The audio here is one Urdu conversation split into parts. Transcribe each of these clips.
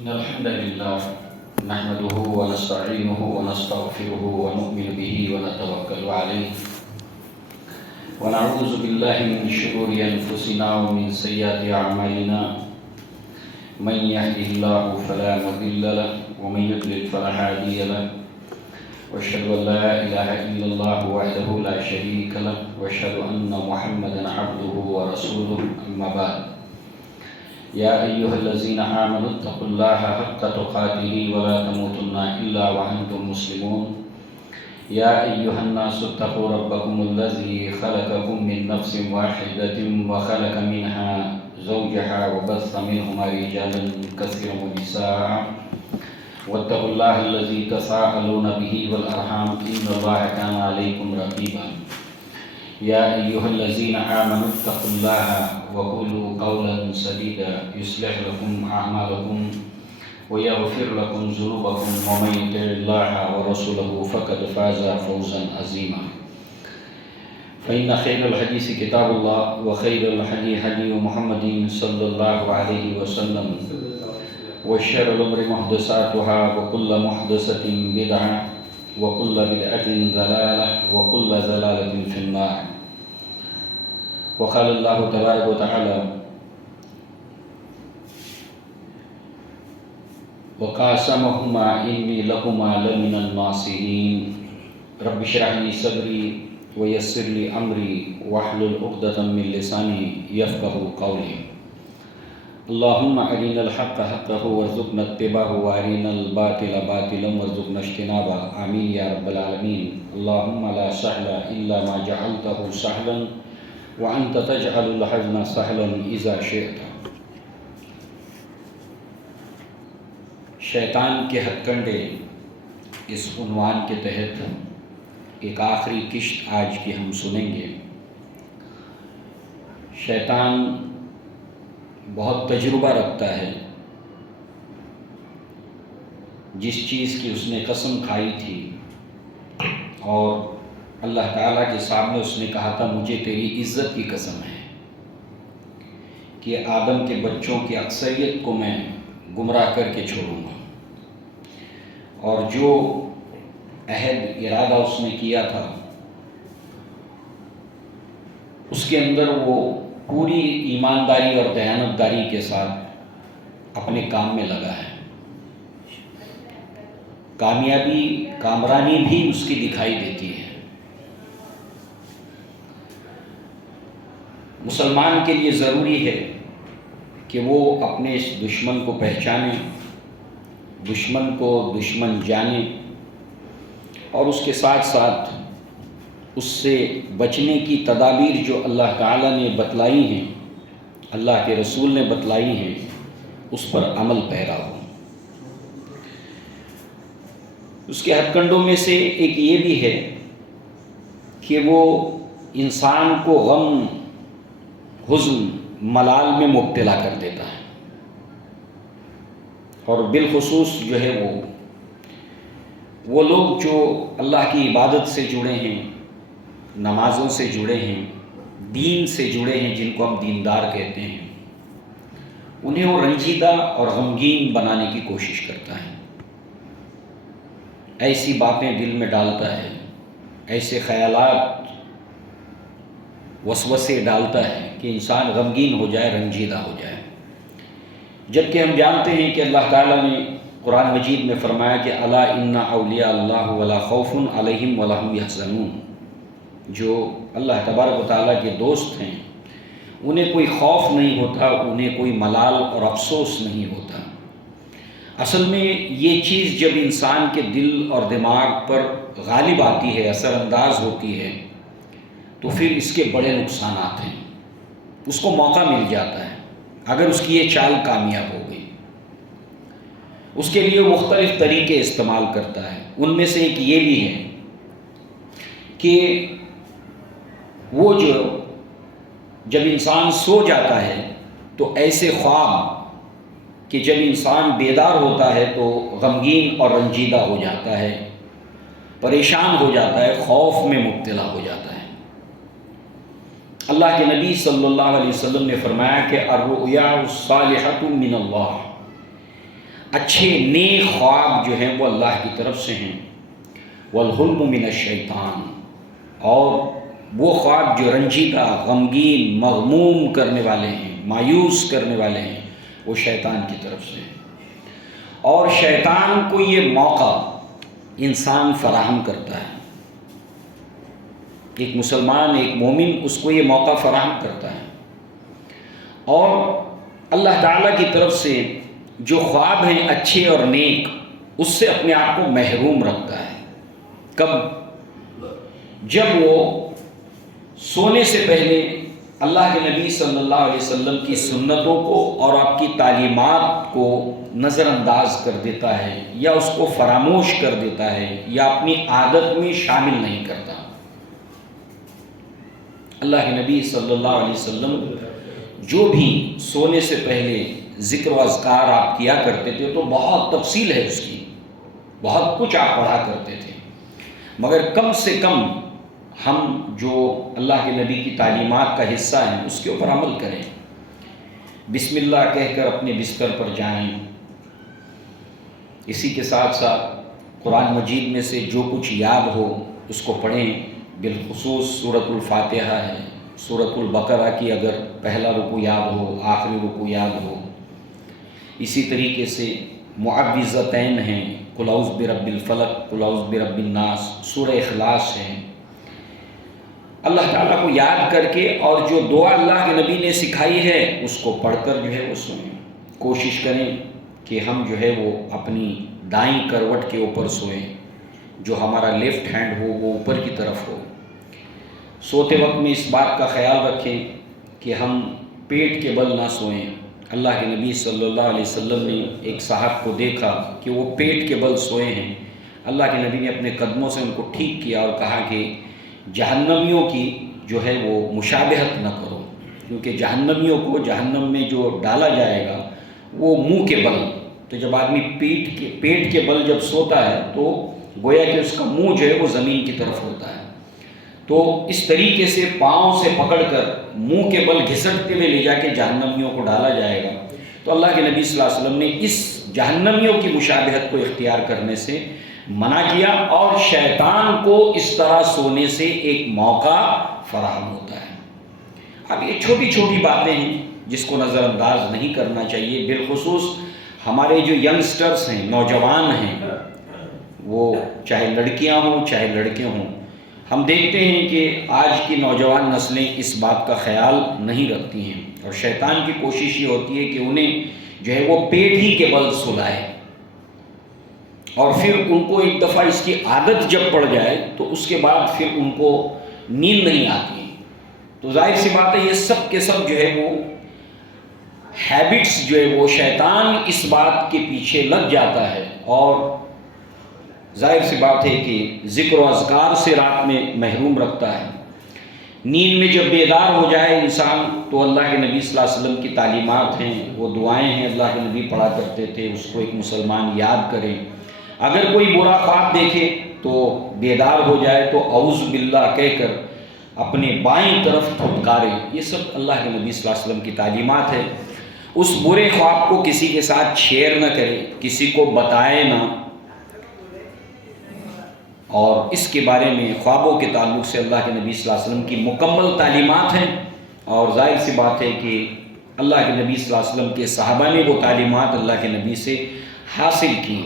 إن الحمد لله نحمده ونستعينه ونستغفره ونؤمن به ونتوكل عليه ونعوذ بالله من شرور أنفسنا ومن سيئات أعمالنا من يهده الله فلا مضل له ومن يضلل فلا هادي له وأشهد أن لا إله إلا الله وحده لا شريك له وأشهد أن محمدا عبده ورسوله أما بعد يا أيها الذين آمنوا اتقوا الله حق تقاته ولا تموتن إلا وأنتم مسلمون يا أيها الناس اتقوا ربكم الذي خلقكم من نفس واحدة وخلق منها زوجها وبث منهما رجالا كثيرا ونساء واتقوا الله الذي تساءلون به والأرحام إن الله كان عليكم رقيبا يا أيها الذين آمنوا اتقوا الله وقولوا قولا سديدا يصلح لكم أعمالكم ويغفر لكم ذنوبكم ومن يطع الله ورسوله فقد فاز فوزا عظيما فإن خير الحديث كتاب الله وخير الهدي هدي محمد صلى الله عليه وسلم وشر الأمور محدثاتها وكل محدثة بدعة وكل بدعة ضلالة وكل ضلالة في النار وقال الله تبارك وتعالى وقاسمهما إني لكما لمن الناصحين رب اشرح لي صدري ويسر لي أمري واحلل عقدة من لساني يفقهوا قولي اللهم أرنا الحق حقه وارزقنا اتباعه وأرنا الباطل باطلا وارزقنا اجتنابه آمين يا رب العالمين اللهم لا سهل إلا ما جعلته سهلا وأنت تجعل الحزن سهلا إذا شئت. شیطان کے ہتھ کنڈے اس عنوان کے تحت ایک آخری قسط آج کی ہم سنیں گے. شیطان بہت تجربہ رکھتا ہے. جس چیز کی اس نے قسم کھائی تھی اور اللہ تعالیٰ کے سامنے اس نے کہا تھا مجھے تیری عزت کی قسم ہے کہ آدم کے بچوں کی اکثریت کو میں گمراہ کر کے چھوڑوں گا، اور جو عہد ارادہ اس نے کیا تھا اس کے اندر وہ پوری ایمانداری اور دیانتداری کے ساتھ اپنے کام میں لگا ہے. کامیابی کامرانی بھی اس کی دکھائی دیتی ہے. مسلمان کے لیے ضروری ہے کہ وہ اپنے اس دشمن کو پہچانے، دشمن کو دشمن جانے، اور اس کے ساتھ ساتھ اس سے بچنے کی تدابیر جو اللہ تعالیٰ نے بتلائی ہیں، اللہ کے رسول نے بتلائی ہیں، اس پر عمل پیرا ہو. اس کے ہتھ کنڈوں میں سے ایک یہ بھی ہے کہ وہ انسان کو غم، حزن، ملال میں مبتلا کر دیتا ہے. اور بالخصوص جو ہے وہ لوگ جو اللہ کی عبادت سے جڑے ہیں، نمازوں سے جڑے ہیں، دین سے جڑے ہیں، جن کو ہم دیندار کہتے ہیں، انہیں وہ رنجیدہ اور غمگین بنانے کی کوشش کرتا ہے. ایسی باتیں دل میں ڈالتا ہے، ایسے خیالات، وسوسے ڈالتا ہے کہ انسان غمگین ہو جائے، رنجیدہ ہو جائے. جبکہ ہم جانتے ہیں کہ اللہ تعالیٰ نے قرآن مجید میں فرمایا کہ الا ان اولیاء اللہ ولا خوف علیہم ولا هم یحزنون. جو اللہ تبارک و تعالیٰ کے دوست ہیں انہیں کوئی خوف نہیں ہوتا، انہیں کوئی ملال اور افسوس نہیں ہوتا. اصل میں یہ چیز جب انسان کے دل اور دماغ پر غالب آتی ہے، اثر انداز ہوتی ہے، تو پھر اس کے بڑے نقصانات ہیں. اس کو موقع مل جاتا ہے اگر اس کی یہ چال کامیاب ہو گئی. اس کے لیے مختلف طریقے استعمال کرتا ہے. ان میں سے ایک یہ بھی ہے کہ وہ جو جب انسان سو جاتا ہے تو ایسے خواب کہ جب انسان بیدار ہوتا ہے تو غمگین اور رنجیدہ ہو جاتا ہے، پریشان ہو جاتا ہے، خوف میں مبتلا ہو جاتا ہے. اللہ کے نبی صلی اللہ علیہ وسلم نے فرمایا کہ الرؤیا الصالحۃ من اللہ، اچھے نیک خواب جو ہیں وہ اللہ کی طرف سے ہیں، والحلم من الشیطان، اور وہ خواب جو رنجیدہ، غمگین، مغموم کرنے والے ہیں، مایوس کرنے والے ہیں، وہ شیطان کی طرف سے ہیں۔ اور شیطان کو یہ موقع انسان فراہم کرتا ہے، ایک مسلمان، ایک مومن اس کو یہ موقع فراہم کرتا ہے، اور اللہ تعالیٰ کی طرف سے جو خواب ہیں اچھے اور نیک، اس سے اپنے آپ کو محروم رکھتا ہے۔ کب؟ جب وہ سونے سے پہلے اللہ کے نبی صلی اللہ علیہ وسلم کی سنتوں کو اور آپ کی تعلیمات کو نظر انداز کر دیتا ہے، یا اس کو فراموش کر دیتا ہے، یا اپنی عادت میں شامل نہیں کرتا۔ اللہ کے نبی صلی اللہ علیہ وسلم جو بھی سونے سے پہلے ذکر و اذکار آپ کیا کرتے تھے تو بہت تفصیل ہے اس کی، بہت کچھ آپ پڑھا کرتے تھے، مگر کم سے کم ہم جو اللہ کے نبی کی تعلیمات کا حصہ ہیں اس کے اوپر عمل کریں۔ بسم اللہ کہہ کر اپنے بستر پر جائیں، اسی کے ساتھ ساتھ قرآن مجید میں سے جو کچھ یاد ہو اس کو پڑھیں، بالخصوص سورۃ الفاتحہ ہے، سورۃ البقرہ کی اگر پہلا رکوع یاد ہو، آخری رکوع یاد ہو، اسی طریقے سے معوذتین ہیں، قل اعوذ برب الفلق، قل اعوذ برب الناس، سورہ اخلاص ہے۔ اللہ تعالیٰ کو یاد کر کے اور جو دعا اللہ کے نبی نے سکھائی ہے اس کو پڑھ کر جو ہے وہ سنیں۔ کوشش کریں کہ ہم جو ہے وہ اپنی دائیں کروٹ کے اوپر سوئیں، جو ہمارا لیفٹ ہینڈ ہو وہ اوپر کی طرف ہو۔ سوتے وقت میں اس بات کا خیال رکھیں کہ ہم پیٹ کے بل نہ سوئیں۔ اللہ کے نبی صلی اللہ علیہ وسلم نے ایک صاحب کو دیکھا کہ وہ پیٹ کے بل سوئے ہیں، اللہ کے نبی نے اپنے قدموں سے ان کو ٹھیک کیا اور کہا کہ جہنمیوں کی جو ہے وہ مشابہت نہ کرو، کیونکہ جہنمیوں کو جہنم میں جو ڈالا جائے گا وہ منہ کے بل، تو جب آدمی پیٹ کے بل جب سوتا ہے تو گویا کہ اس کا منہ جو ہے وہ زمین کی طرف ہوتا ہے، تو اس طریقے سے پاؤں سے پکڑ کر منہ کے بل گھسٹتے ہوئے لے جا کے جہنمیوں کو ڈالا جائے گا۔ تو اللہ کے نبی صلی اللہ علیہ وسلم نے اس جہنمیوں کی مشابہت کو اختیار کرنے سے منع کیا، اور شیطان کو اس طرح سونے سے ایک موقع فراہم ہوتا ہے۔ اب یہ چھوٹی چھوٹی باتیں ہیں جس کو نظر انداز نہیں کرنا چاہیے، بالخصوص ہمارے جو ینگسٹرز ہیں، نوجوان ہیں، وہ چاہے لڑکیاں ہوں چاہے لڑکے ہوں، ہم دیکھتے ہیں کہ آج کی نوجوان نسلیں اس بات کا خیال نہیں رکھتی ہیں، اور شیطان کی کوشش یہ ہوتی ہے کہ انہیں جو ہے وہ پیٹ ہی کے بل سلائے، اور پھر ان کو ایک دفعہ اس کی عادت جب پڑ جائے تو اس کے بعد پھر ان کو نیند نہیں آتی۔ تو ظاہر سی بات ہے یہ سب کے سب جو ہے وہ ہیبٹس جو ہے وہ شیطان اس بات کے پیچھے لگ جاتا ہے، اور ظاہر سی بات ہے کہ ذکر و اذکار سے رات میں محروم رکھتا ہے۔ نیند میں جب بیدار ہو جائے انسان تو اللہ کے نبی صلی اللہ علیہ وسلم کی تعلیمات ہیں، وہ دعائیں ہیں اللہ کے نبی پڑھا کرتے تھے، اس کو ایک مسلمان یاد کرے۔ اگر کوئی برا خواب دیکھے تو بیدار ہو جائے تو اعوذ باللہ کہہ کر اپنے بائیں طرف پھٹکارے۔ یہ سب اللہ کے نبی صلی اللہ علیہ وسلم کی تعلیمات ہے۔ اس برے خواب کو کسی کے ساتھ شیئر نہ کرے، کسی کو بتائے نہ، اور اس کے بارے میں خوابوں کے تعلق سے اللہ کے نبی صلی اللہ علیہ وسلم کی مکمل تعلیمات ہیں، اور ظاہر سی بات ہے کہ اللہ کے نبی صلی اللہ علیہ وسلم کے صحابہ نے وہ تعلیمات اللہ کے نبی سے حاصل کی۔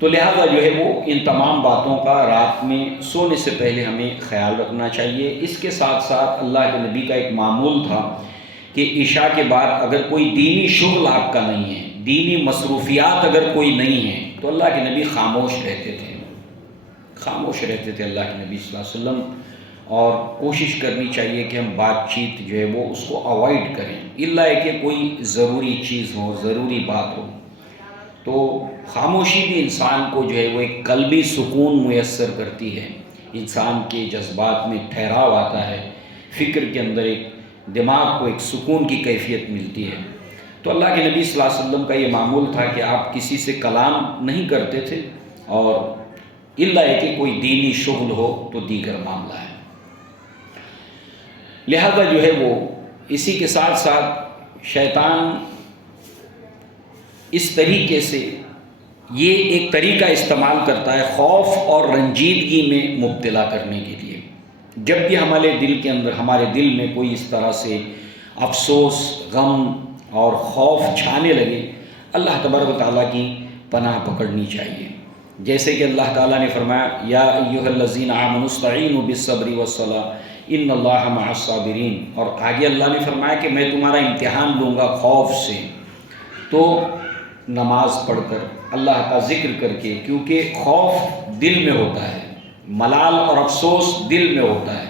تو لہذا جو ہے وہ ان تمام باتوں کا رات میں سونے سے پہلے ہمیں خیال رکھنا چاہیے۔ اس کے ساتھ ساتھ اللہ کے نبی کا ایک معمول تھا کہ عشاء کے بعد اگر کوئی دینی شغل آپ کا نہیں ہے، دینی مصروفیات اگر کوئی نہیں ہے، تو اللہ کے نبی خاموش رہتے تھے، خاموش رہتے تھے اللہ کے نبی صلی اللہ علیہ وسلم، اور کوشش کرنی چاہیے کہ ہم بات چیت جو ہے وہ اس کو اوائڈ کریں، الا ہے کہ کوئی ضروری چیز ہو، ضروری بات ہو۔ تو خاموشی بھی انسان کو جو ہے وہ ایک قلبی سکون میسر کرتی ہے، انسان کے جذبات میں ٹھہراؤ آتا ہے، فکر کے اندر ایک دماغ کو ایک سکون کی کیفیت ملتی ہے۔ تو اللہ کے نبی صلی اللہ علیہ وسلم کا یہ معمول تھا کہ آپ کسی سے کلام نہیں کرتے تھے، اور الا ہے کہ کوئی دینی شغل ہو تو دیگر معاملہ ہے۔ لہذا جو ہے وہ اسی کے ساتھ ساتھ شیطان اس طریقے سے یہ ایک طریقہ استعمال کرتا ہے خوف اور رنجیدگی میں مبتلا کرنے کے لیے۔ جب بھی ہمارے دل میں کوئی اس طرح سے افسوس، غم اور خوف چھانے لگے، اللہ تبارک و تعالیٰ کی پناہ پکڑنی چاہیے۔ جیسے کہ اللہ تعالیٰ نے فرمایا یا ایھا الذین آمنوا استعینوا بالصبر والصلاۃ ان اللہ مع الصابرین، اور آگے اللہ نے فرمایا کہ میں تمہارا امتحان لوں گا خوف سے، تو نماز پڑھ کر اللہ کا ذکر کر کے، کیونکہ خوف دل میں ہوتا ہے، ملال اور افسوس دل میں ہوتا ہے،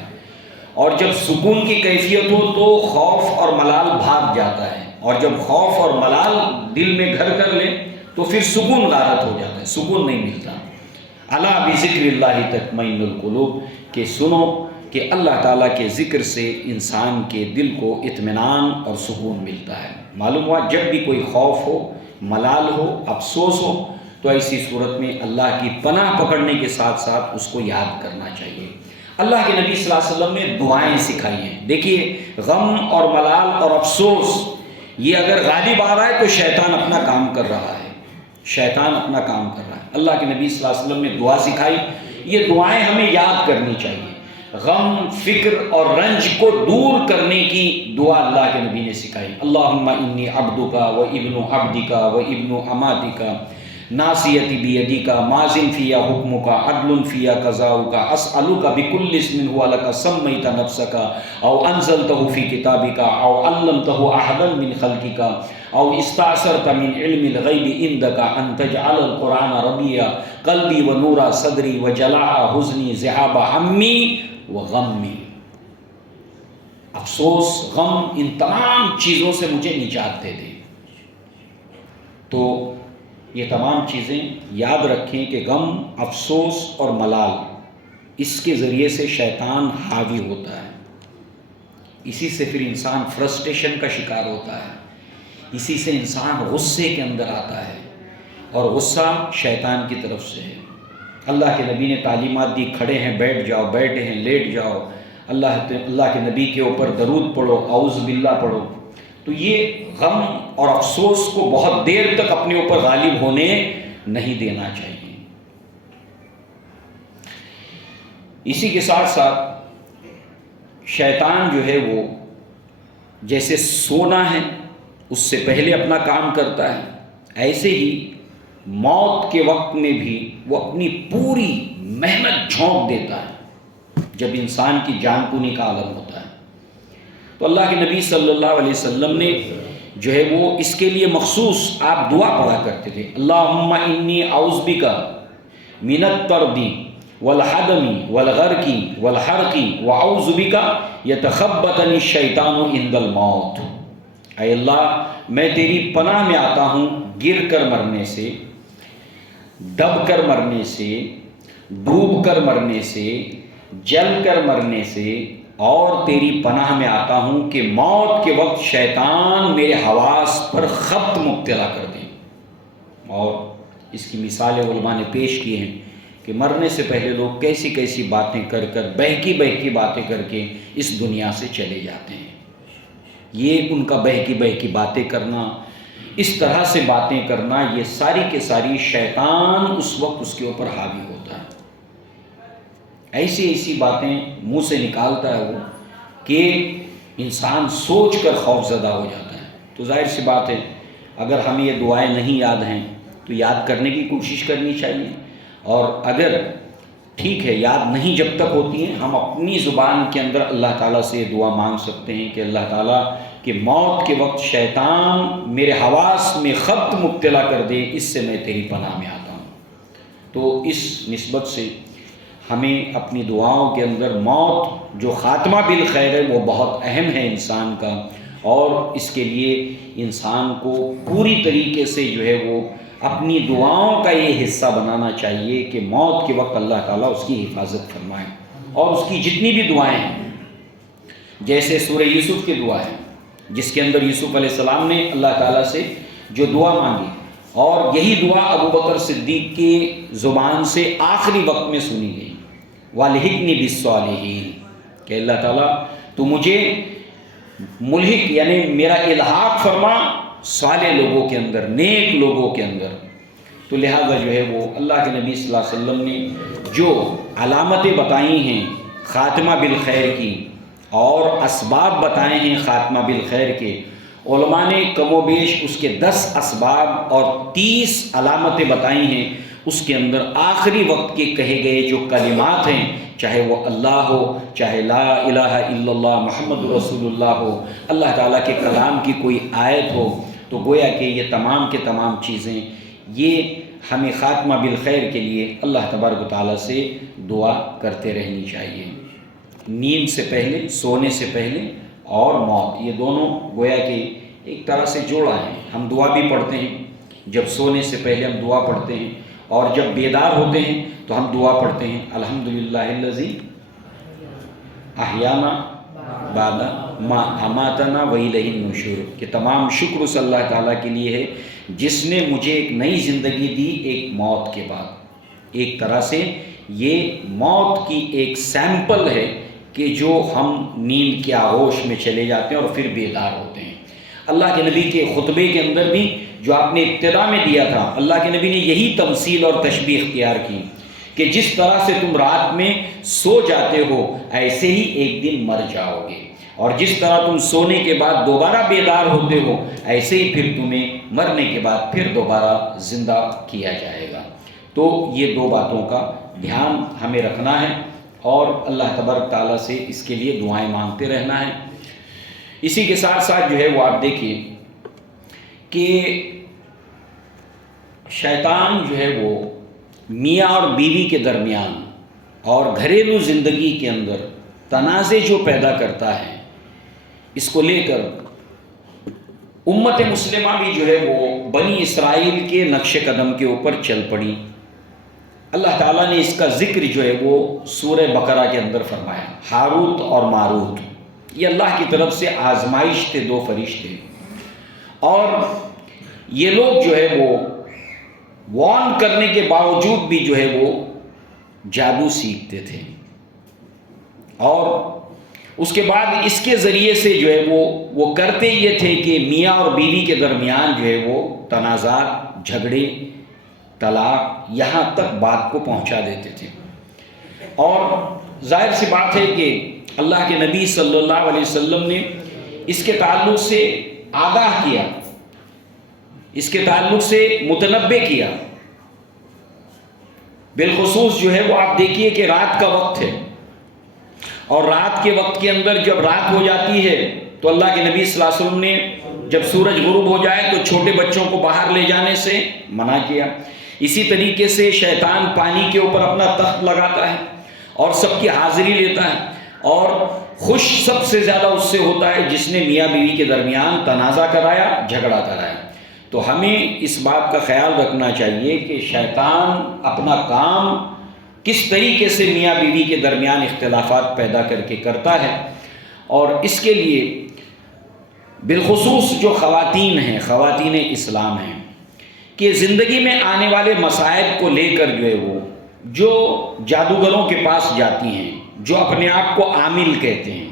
اور جب سکون کی کیفیت ہو تو خوف اور ملال بھاگ جاتا ہے، اور جب خوف اور ملال دل میں گھر کر لے تو پھر سکون غارت ہو جاتا ہے، سکون نہیں ملتا۔ الا بذکر اللہ تطمئن القلوب، کہ سنو کہ اللہ تعالیٰ کے ذکر سے انسان کے دل کو اطمینان اور سکون ملتا ہے۔ معلوم ہوا جب بھی کوئی خوف ہو، ملال ہو، افسوس ہو، تو ایسی صورت میں اللہ کی پناہ پکڑنے کے ساتھ ساتھ اس کو یاد کرنا چاہیے۔ اللہ کے نبی صلی اللہ علیہ وسلم نے دعائیں سکھائی ہیں۔ دیکھیے غم اور ملال اور افسوس یہ اگر غالب آ رہا ہے تو شیطان اپنا کام کر رہا ہے، شیطان اپنا کام کر رہا ہے۔ اللہ کے نبی صلی اللہ علیہ وسلم نے دعا سکھائی، یہ دعائیں ہمیں یاد کرنی چاہیے۔ غم، فکر اور رنج کو دور کرنے کی دعا اللہ کے نبی نے سکھائی۔ اللہم انی عبدک و ابن عبدک و ابن اماتک ناصیتی بیدک ماض فی حکمک عدل فی قضاؤک اسألک بکل اسم هو لک سمیت نفسک او انزلتہ فی کتابک او علمتہ احدا من خلقک او استأثرت من علم الغیب عندک ان تجعل القرآن ربیع قلبی و نور صدری و جلاء حزنی ذہاب ہمی و غمی۔ افسوس، غم، ان تمام چیزوں سے مجھے نجات دے دے۔ تو یہ تمام چیزیں یاد رکھیں کہ غم، افسوس اور ملال اس کے ذریعے سے شیطان حاوی ہوتا ہے، اسی سے پھر انسان فرسٹریشن کا شکار ہوتا ہے، اسی سے انسان غصے کے اندر آتا ہے، اور غصہ شیطان کی طرف سے ہے۔ اللہ کے نبی نے تعلیمات دی، کھڑے ہیں بیٹھ جاؤ، بیٹھے ہیں لیٹ جاؤ، اللہ کے نبی کے اوپر درود پڑھو، اعوذ باللہ پڑھو۔ تو یہ غم اور افسوس کو بہت دیر تک اپنے اوپر غالب ہونے نہیں دینا چاہیے۔ اسی کے ساتھ ساتھ شیطان جو ہے وہ جیسے سونا ہے اس سے پہلے اپنا کام کرتا ہے، ایسے ہی موت کے وقت میں بھی وہ اپنی پوری محنت جھونک دیتا ہے جب انسان کی جان کنی کا عالم ہوتا ہے۔ تو اللہ کے نبی صلی اللہ علیہ وسلم نے جو ہے وہ اس کے لیے مخصوص آپ دعا پڑھا کرتے تھے، اللہم انی اعوذ بک من الطرد والحدم والغرق والحرق واعوذ بک یتخبطنی الشیطان عند الموت۔ اے اللہ میں تیری پناہ میں آتا ہوں گر کر مرنے سے، دب کر مرنے سے، ڈوب کر مرنے سے، جل کر مرنے سے، اور تیری پناہ میں آتا ہوں کہ موت کے وقت شیطان میرے حواس پر خبط مبتلا کر دیں۔ اور اس کی مثالیں علماء نے پیش کی ہیں کہ مرنے سے پہلے لوگ کیسی کیسی باتیں کر کر، بہکی باتیں کر کے اس دنیا سے چلے جاتے ہیں۔ یہ ان کا بہکی باتیں کرنا، اس طرح سے باتیں کرنا، یہ ساری کے ساری شیطان اس وقت اس کے اوپر حاوی ہوتا ہے۔ ایسی باتیں منہ سے نکالتا ہے وہ کہ انسان سوچ کر خوف زدہ ہو جاتا ہے۔ تو ظاہر سی بات ہے اگر ہمیں یہ دعائیں نہیں یاد ہیں تو یاد کرنے کی کوشش کرنی چاہیے، اور اگر ٹھیک ہے یاد نہیں جب تک ہوتی ہیں، ہم اپنی زبان کے اندر اللہ تعالیٰ سے دعا مانگ سکتے ہیں کہ اللہ تعالیٰ کہ موت کے وقت شیطان میرے حواس میں خبط مبتلا کر دے، اس سے میں تیری پناہ میں آتا ہوں۔ تو اس نسبت سے ہمیں اپنی دعاؤں کے اندر موت جو خاتمہ بالخیر ہے وہ بہت اہم ہے انسان کا، اور اس کے لیے انسان کو پوری طریقے سے جو ہے وہ اپنی دعاؤں کا یہ حصہ بنانا چاہیے کہ موت کے وقت اللہ تعالیٰ اس کی حفاظت فرمائے، اور اس کی جتنی بھی دعائیں ہیں، جیسے سورہ یوسف کی دعا ہے جس کے اندر یوسف علیہ السلام نے اللہ تعالیٰ سے جو دعا مانگی، اور یہی دعا ابو بکر صدیق کی زبان سے آخری وقت میں سنی گئی، وَالْحِقْنِي بِالصَّالِحِينَ، کہ اللہ تعالیٰ تو مجھے ملحق یعنی میرا الحاق فرما صالح لوگوں کے اندر، نیک لوگوں کے اندر۔ تو لہذا جو ہے وہ اللہ کے نبی صلی اللہ علیہ وسلم نے جو علامتیں بتائی ہیں خاتمہ بالخیر کی اور اسباب بتائے ہیں خاتمہ بالخیر کے، علماء نے کم و بیش اس کے 10 اسباب اور 30 علامتیں بتائی ہیں۔ اس کے اندر آخری وقت کے کہے گئے جو کلمات ہیں، چاہے وہ اللہ ہو، چاہے لا الہ الا اللہ محمد رسول اللہ ہو، اللہ تعالیٰ کے کلام کی کوئی آیت ہو، تو گویا کہ یہ تمام کے تمام چیزیں یہ ہمیں خاتمہ بالخیر کے لیے اللہ تبارک و تعالیٰ سے دعا کرتے رہنی چاہیے۔ نیند سے پہلے، سونے سے پہلے اور موت، یہ دونوں گویا کہ ایک طرح سے جوڑا ہے۔ ہم دعا بھی پڑھتے ہیں، جب سونے سے پہلے ہم دعا پڑھتے ہیں، اور جب بیدار ہوتے ہیں تو ہم دعا پڑھتے ہیں الحمدللہ الذی احیانا بعد ما اماتنا والیہ النشور، کہ تمام شکر اس اللہ تعالیٰ کے لیے ہے جس نے مجھے ایک نئی زندگی دی ایک موت کے بعد۔ ایک طرح سے یہ موت کی ایک سیمپل ہے کہ جو ہم نیند کے آغوش میں چلے جاتے ہیں اور پھر بیدار ہوتے ہیں۔ اللہ کے نبی کے خطبے کے اندر بھی جو آپ نے ابتدا میں دیا تھا، اللہ کے نبی نے یہی تمثیل اور تشبیہ اختیار کی کہ جس طرح سے تم رات میں سو جاتے ہو ایسے ہی ایک دن مر جاؤ گے، اور جس طرح تم سونے کے بعد دوبارہ بیدار ہوتے ہو ایسے ہی پھر تمہیں مرنے کے بعد پھر دوبارہ زندہ کیا جائے گا۔ تو یہ دو باتوں کا دھیان ہمیں رکھنا ہے اور اللہ تبارک تعالیٰ سے اس کے لیے دعائیں مانگتے رہنا ہے۔ اسی کے ساتھ ساتھ جو ہے وہ آپ دیکھیے کہ شیطان جو ہے وہ میاں اور بیوی کے درمیان اور گھریلو زندگی کے اندر تنازع جو پیدا کرتا ہے، اس کو لے کر امت مسلمہ بھی جو ہے وہ بنی اسرائیل کے نقش قدم کے اوپر چل پڑی۔ اللہ تعالیٰ نے اس کا ذکر جو ہے وہ سورہ بقرہ کے اندر فرمایا، ہاروت اور ماروت، یہ اللہ کی طرف سے آزمائش تھے، دو فرشتے، اور یہ لوگ جو ہے وہ وارن کرنے کے باوجود بھی جو ہے وہ جادو سیکھتے تھے، اور اس کے بعد اس کے ذریعے سے جو ہے وہ کرتے یہ تھے کہ میاں اور بیوی کے درمیان جو ہے وہ تنازعات، جھگڑے، طلاق، یہاں تک بات کو پہنچا دیتے تھے۔ اور ظاہر سی بات ہے کہ اللہ کے نبی صلی اللہ علیہ وسلم نے اس کے تعلق سے آگاہ کیا، اس کے تعلق سے متنبع کیا۔ بالخصوص جو ہے وہ آپ دیکھیے کہ رات کا وقت ہے، اور رات کے وقت کے اندر جب رات ہو جاتی ہے تو اللہ کے نبی صلی اللہ علیہ وسلم نے جب سورج غروب ہو جائے تو چھوٹے بچوں کو باہر لے جانے سے منع کیا۔ اسی طریقے سے شیطان پانی کے اوپر اپنا تخت لگاتا ہے اور سب کی حاضری لیتا ہے، اور خوش سب سے زیادہ اس سے ہوتا ہے جس نے میاں بیوی کے درمیان تنازع کرایا، جھگڑا کرایا۔ تو ہمیں اس بات کا خیال رکھنا چاہیے کہ شیطان اپنا کام کس طریقے سے میاں بیوی کے درمیان اختلافات پیدا کر کے کرتا ہے، اور اس کے لیے بالخصوص جو خواتین ہیں، خواتین اسلام ہیں، کہ زندگی میں آنے والے مصائب کو لے کر جو ہے وہ جو جادوگروں کے پاس جاتی ہیں، جو اپنے آپ کو عامل کہتے ہیں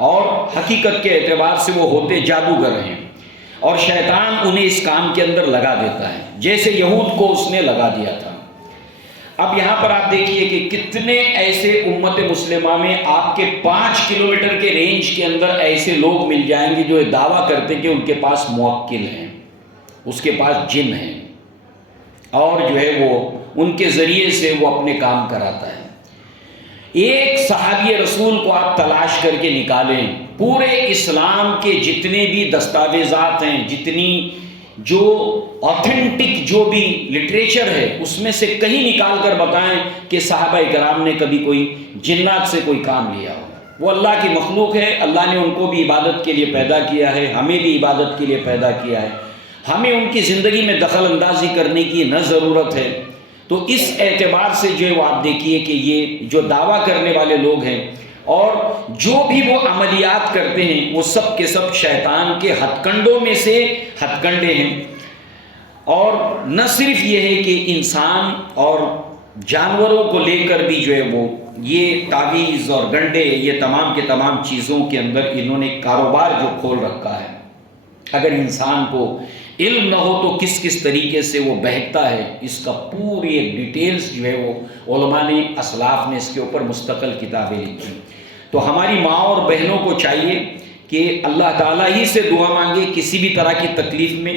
اور حقیقت کے اعتبار سے وہ ہوتے جادوگر ہیں، اور شیطان انہیں اس کام کے اندر لگا دیتا ہے جیسے یہود کو اس نے لگا دیا تھا۔ اب یہاں پر آپ دیکھیے کہ کتنے ایسے امت مسلمہ میں آپ کے 5 کلومیٹر کے رینج کے اندر ایسے لوگ مل جائیں گے جو دعویٰ کرتے ہیں کہ ان کے پاس موکل ہیں، اس کے پاس جن ہیں، اور جو ہے وہ ان کے ذریعے سے وہ اپنے کام کراتا ہے۔ ایک صحابی رسول کو آپ تلاش کر کے نکالیں، پورے اسلام کے جتنے بھی دستاویزات ہیں، جتنی جو آتھینٹک جو بھی لٹریچر ہے، اس میں سے کہیں نکال کر بتائیں کہ صحابہ کرام نے کبھی کوئی جنات سے کوئی کام لیا ہو۔ وہ اللہ کی مخلوق ہے، اللہ نے ان کو بھی عبادت کے لیے پیدا کیا ہے، ہمیں بھی عبادت کے لیے پیدا کیا ہے، ہمیں ان کی زندگی میں دخل اندازی کرنے کی نہ ضرورت ہے۔ تو اس اعتبار سے جو ہے وہ آپ دیکھیے کہ یہ جو دعویٰ کرنے والے لوگ ہیں اور جو بھی وہ عملیات کرتے ہیں وہ سب کے سب شیطان کے ہتھ کنڈوں میں سے ہتھ کنڈے ہیں۔ اور نہ صرف یہ ہے کہ انسان اور جانوروں کو لے کر بھی جو ہے وہ یہ تعویذ اور گنڈے، یہ تمام کے تمام چیزوں کے اندر انہوں نے کاروبار جو کھول رکھا ہے۔ اگر انسان کو علم نہ ہو تو کس کس طریقے سے وہ بہکتا ہے، اس کا پوری ایک ڈیٹیلز جو ہے وہ علماء نے، اسلاف نے اس کے اوپر مستقل کتابیں لکھی۔ تو ہماری ماں اور بہنوں کو چاہیے کہ اللہ تعالیٰ ہی سے دعا مانگے کسی بھی طرح کی تکلیف میں۔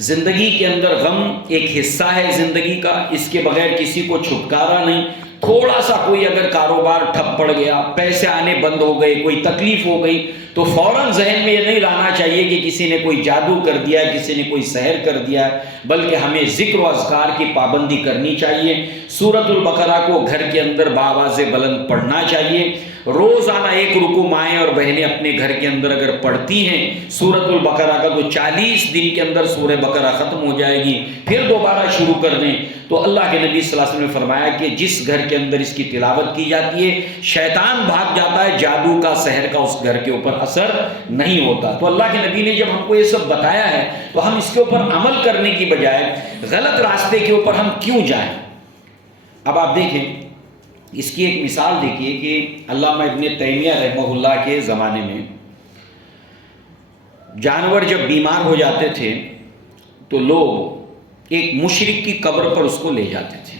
زندگی کے اندر غم ایک حصہ ہے زندگی کا، اس کے بغیر کسی کو چھٹکارا نہیں۔ تھوڑا سا کوئی اگر کاروبار ٹھپ پڑ گیا، پیسے آنے بند ہو گئے، کوئی تکلیف ہو گئی، تو فوراً ذہن میں یہ نہیں لانا چاہیے کہ کسی نے کوئی جادو کر دیا ہے، کسی نے کوئی سحر کر دیا ہے، بلکہ ہمیں ذکر و اذکار کی پابندی کرنی چاہیے۔ سورۃ البقرہ کو گھر کے اندر بآواز بلند پڑھنا چاہیے۔ روزانہ ایک رکوع مائیں اور بہنیں اپنے گھر کے اندر اگر پڑھتی ہیں سورۃ البقرہ کا، تو 40 دن کے اندر سورہ بقرہ ختم ہو جائے گی، پھر دوبارہ شروع کر دیں۔ تو اللہ کے نبی صلی اللہ علیہ وسلم نے فرمایا کہ جس گھر کے اندر اس کی تلاوت کی جاتی ہے شیطان بھاگ جاتا ہے، جادو کا سحر کا اس گھر کے اوپر اثر نہیں ہوتا۔ تو اللہ کے نبی نے جب ہم کو یہ سب بتایا ہے تو ہم اس کے اوپر عمل کرنے کی بجائے غلط راستے کے اوپر ہم کیوں جائیں؟ اب آپ دیکھیں اس کی ایک مثال دیکھیے کہ علامہ ابن تیمیہ رحمہ اللہ کے زمانے میں جانور جب بیمار ہو جاتے تھے تو لوگ ایک مشرک کی قبر پر اس کو لے جاتے تھے،